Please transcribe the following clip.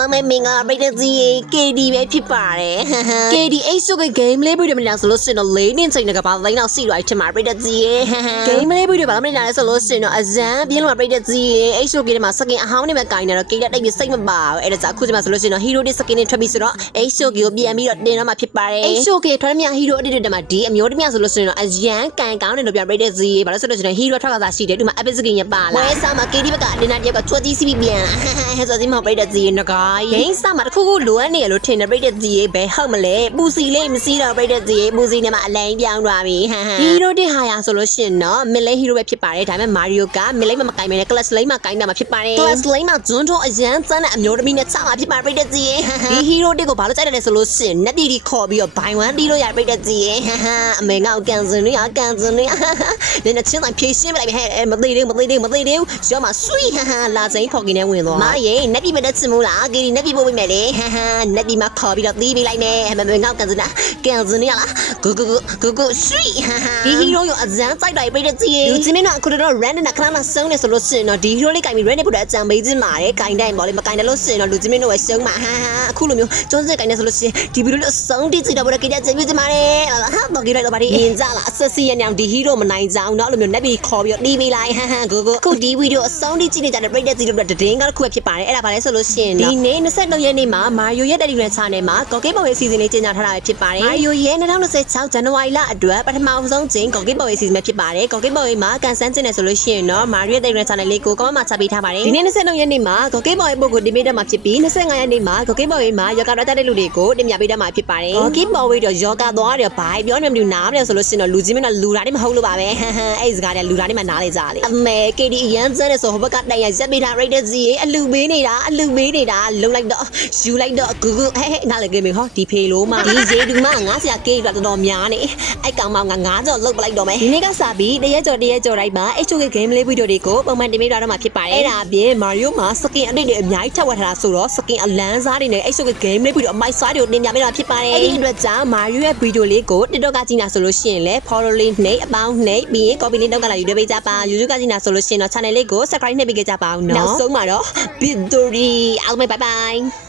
လုံးပဲမင်္ဂလာပိတ်တဲ့စီ KD ပဲဖြစ်ပါတယ် KD အိတ်ဆုက game လေးပြီးတယ်မလားဆိုလို့စင်တော့လေးနေချိန်ကပါလိုင်းတော့စီရိုက်ထမှာပိတ်တဲ့စီ game လေးပြီးတယ်ဘာလို့မလဲဆိုလို့စင်တော့အဇန်ပြင်းလို့ပိတ်တဲ့စီအိတ်ဆုကမှာစကင်အဟောင်းနဲ့ပဲကင်နေတော့ KD တိတ်ပြီးစိတ်မပါဘူးအဲ့ဒါကြောင့်အခုချိန်မှာဆိုလို့စင်တော့ hero တွေစကင်နဲ့ထွက်ပြီးဆိုတော့အိတ်ဆုကိုပြန်ပြီးတော့တင်တော့မှာဖြစ်ပါတယ်အိတ်ဆုကထွက်မြ hero အတစ်တွေမှာဒီအမျိုးတမျှဆိုလို့စင်တော့အရန်ကန်ကောင်းနေတော့ပြန်ပိတ်တဲ့စီဘာလို့ဆိုလို့စင်တော့ hero ထွက်ကစားရှိတယ်ဒီမှာ epic skin ရပါလားဝဲစားမှာ KD ဘက်ကဒီနာတယောက်ကချွတ်ကြီးစီးပြီးပြန်ဟဲ့ဆိုဒီမှာပိတ်တဲ့စီနဂိုင်းဂိမ်းစားမှာတခုခုလိုအပ်နေရလို့ထင်တယ်ပိတ်တဲ့စီဘယ်ဟုတ်မလဲပူစီလေးမစီးတော့ပိတ်တဲ့စီပူစီနဲ့မှအလိုင်းပြောင်းသွားပြီဟီရိုတစ်ဟာရဆိုလို့ရှင်တော့မစ်လေးဟီရိုပဲဖြစ်ပါတယ်ဒါပေမဲ့မာရီယိုကမစ်လေးမကင်မဲနဲ့ကလပ်လိမ်းမကင်တာမှာဖြစ်ပါတယ်ကလပ်လိမ်းမဇွန်းထုံးအရန်စမ်းတဲ့အမျိုးသမီးနဲ့ချမှာဖြစ်ပါပိတ်တဲ့စီဒီဟီရိုတစ်ကိုဘာလို့ကြိုက်တယ်လဲဆိုလို့ရှင်နက်တီတီခေါ်ပြီးတော့ဘိုင်ဝမ်တီးလို့ရပိတ်တဲ့စီအမေငေါကန်စင်နေရကန်စင်နေဒီနဲ့ချင်းတိုင်းဖြည့်ရှင်းပလိုက်ဟဲ့မသေးသေးရောမှာဆွီလာစိန်ခေါ်กินနေဝင်သွားမာရီနက်တီမတက်ချင်ဘူးလားကေဒီနက်တီပို့ပေးမယ်လေနက်တီမခေါ်ပြီးတော့သီးပေးလိုက်မယ်မမေငေါကန်စင်နေရလားကိုဆွီဒီဟီရိုရောအဇန်စိုက်တိုင်းပိတ်တဲ့စီလူချင်းနဲ့အခုတော့ random နဲ့ခဏခဏစုံနေဆိုလို့ရှင်တော့ဒီဟီရိုလေးကင်ပြီး random ပို့တဲ့အကြံပေးခြင်းပါတယ်ကင်တိုင်းပေါ့လေမကင်တယ်လို့ရှင်တော့လူချင်းနဲ့ဝယ်စုံမှာအခုလိုမျိုးကျွန်းစစ်ကင်နေဆိုလို့ရှင်ဒီဗီဒီယိုလေးစုံတိစီတော့ဘယ်ကိတဲ့ကြည့်ပြကြမှာလဲဟာတော့ကြည့်လိုက်တော့ပါဒီအင်ကြလားအဆက်စီရနေအောင်ဒီဟီရိုမနိုင်ကြအောင်တော့အဲ့လိုမျိုးနက်ပြီးခေါ်ပြီးတော့တီးပေးလိုက်ကိုခုဒီဗီဒီယိုအစုံတိကြည့်နေကြတဲ့ပိတ်တဲ့စီတို့တည်င်းကတစ်ခုပဲဖြစ်ပါတယ်အဲ့ဒါဘာလဲဆိုလို့ရှင်ဒီနေ့23ရက်နေ့မှာမာရီယိုရဲ့ Telegram channel မှာ Gogi Power Season လေးကြေညာထားတာပဲဖြစ်ပါတယ်မာရီယိုရဲ့2026 ဇန်နဝါရီလအတွက်ပထမဆုံးချိန် Gogi Power Season ပဲဖြစ်ပါတယ် Gogi Power မှာကန်ဆန်းကျင်နေဆိုလို့ရှိရင်တော့မာရီယိုရဲ့ Telegram channel လေးကို comment မှာချပေးထားပါတယ်ဒီနေ့23ရက်နေ့မှာ Gogi Power ပုဂ္ဂိုလ်တင်ပေးတတ်မှာဖြစ်ပြီး25ရက်နေ့မှာ Gogi Power မှာယောဂတော့တဲ့လူတွေကိုတင်ပြပေးတတ်မှာဖြစ်ပါတယ် Gogi Power တော့ယောဂသွားတယ်ဘာပြောနေမှမသိနားမလဲဆိုလို့ရှိရင်တော့လူကြီးမင်းတော့လူတာတွေမဟုတ်လို့ပါပဲအဲ့ဒီစကားတွေလူတာတွေမှနားလေကြလေအမေ KD ရန်စဲတယ်ဆိုဟိုဘက်ကတိုင်ရရက်ပေးထား rated စီအလူပေးနေတာလုံလိုက်တော့ယူလိုက်တော့ဂူဟဲ့နားလေကေမင်းဟောဒီဖေလို့မှဒီရေတူမငါးဆရာကေးတော့တော်တော်များနေအဲ့ကောင်မောင်ငါးကြော်လုတ်ပလိုက်တော့မယ်ဒီနေ့ကစပြီးတရက်ကြော်တိုင်းမှာ HOK game လေးဗီဒီယိုတွေကိုပုံမှန်တင်ပေးတော့မှာဖြစ်ပါတယ်အဲ့ဒါအပြင် Mario မှာ skin အတိတ်တွေအများကြီးထပ်ဝတ်ထားတာဆိုတော့ skin အလန်းစားတွေနဲ့ HOK game လေးဗီဒီယိုအမိုက်စားတွေကိုတင်ပြပေးတာဖြစ်ပါတယ်အဲ့ဒီအတွက်ကြောင့် Mario ရဲ့ဗီဒီယိုလေးကို TikTok ကကြည့်နေဆိုလို့ရှိရင်လည်း follow link နဲ့အပေါင်းနဲ့ပြီးရင် copy link တောက်ကလာယူပေးကြပါ YouTube ကကြည့်နေဆိုလို့ရှိရင်တော့ channel လေးကို subscribe နှိပ်ပေးကြပါဦးနော်နောက်ဆုံးမှာတော့ victory အားလုံးပဲ bye bye